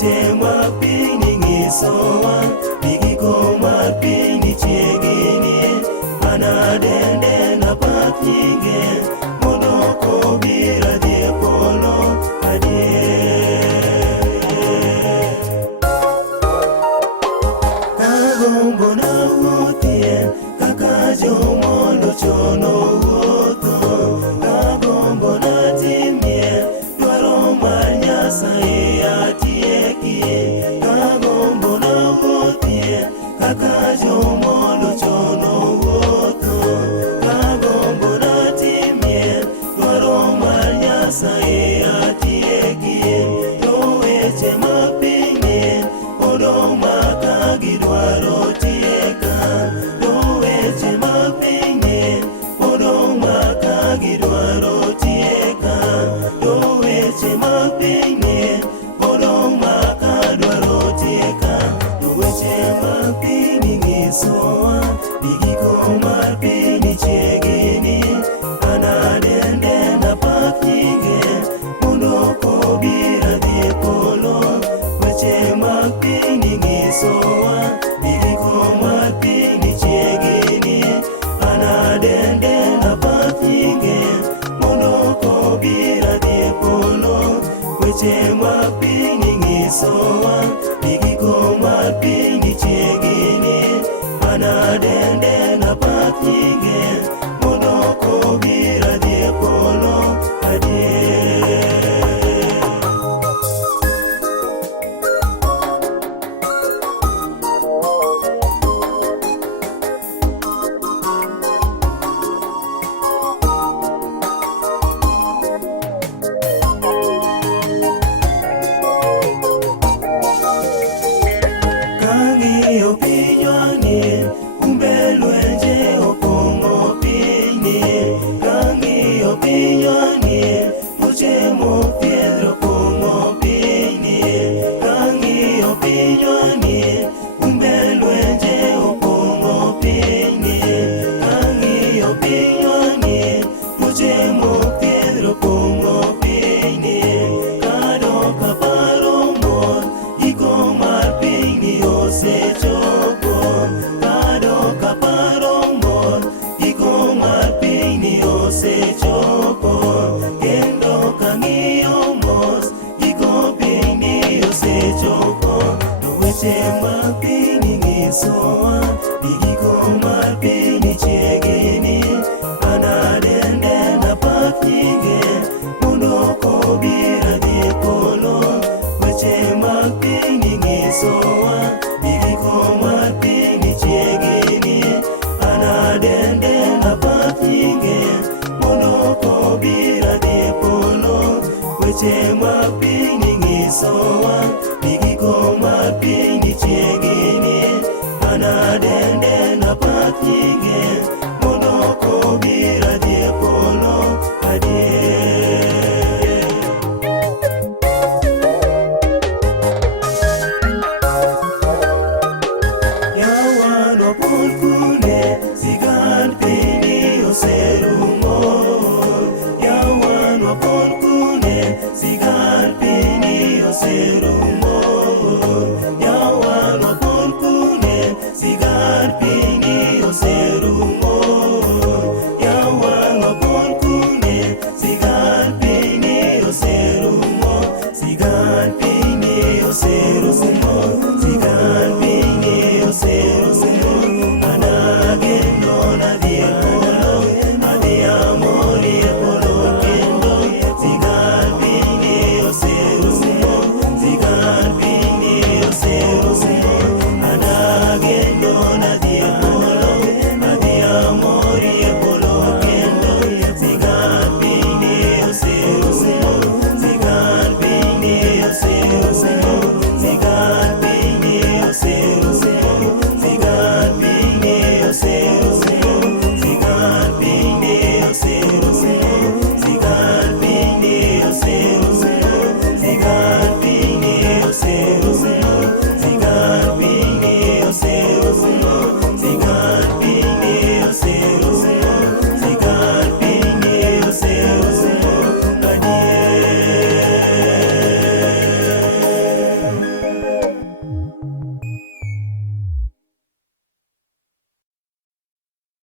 weche mag piny ng'isowa ni giko mar piny chiegni. Anadende napak nyinge mondo kobira dhi e polo adier. Agombo nawuothie kaka jomondo chon owuotho. Agombo natimie dwaro mar Nyasaye atiekie. Agombo nawuothie kaka jomondo chon owuotho. Agombo natimie dwaro mar Nyasaye atiekie. To weche mag piny odong' maka gidwaro tieka. To weche mag piny odong' maka gidwaro tieka. To weche mag piny odong' maka dwaro tieka. To weche mag piny ng'isowa ni giko mar piny chiegni. Anadende napak nyinge mondo kobira dhi e polo. Weche mag piny ng'isowa ni giko mar piny chiegni. Anadende napak nyinge mondo kobira dhi e polo. Weche mag piny ng'isowa ni giko mar piny chiegni. Anadende napak nyinge mondo kobira dhi e polo adier. Kang'iyo pinywani kumbe lwenje opong'o piny. Kang'iyo pinywani tuoche mothiedhre opong'o piny. Kang'iyo pinywani kumbe lwenje opong'o piny. Kang'iyo pinywani tuoche mothiedhre opong'o piny. Kadok aparo mos giko mar piny osechopo. Kadok aparo mos giko mar piny osechopo. Kendo kang'iyo mos giko piny osechopo. To weche mag piny ng'isowa ni giko mar piny chiegni. Anadende napak nyinge mondo kobira dhi e polo. Weche mag piny ng'isowa ni giko mar piny chiegni. Anadende napak nyinge mondo kobira dhi e polo. Weche mag piny ng'isowa ni giko mar piny chiegni. Anadende napak nyinge mondo kobira dhi e polo adier. Yawan wapon kune sigand piny oserumo. Yawan wapon kune sigand piny oserumo.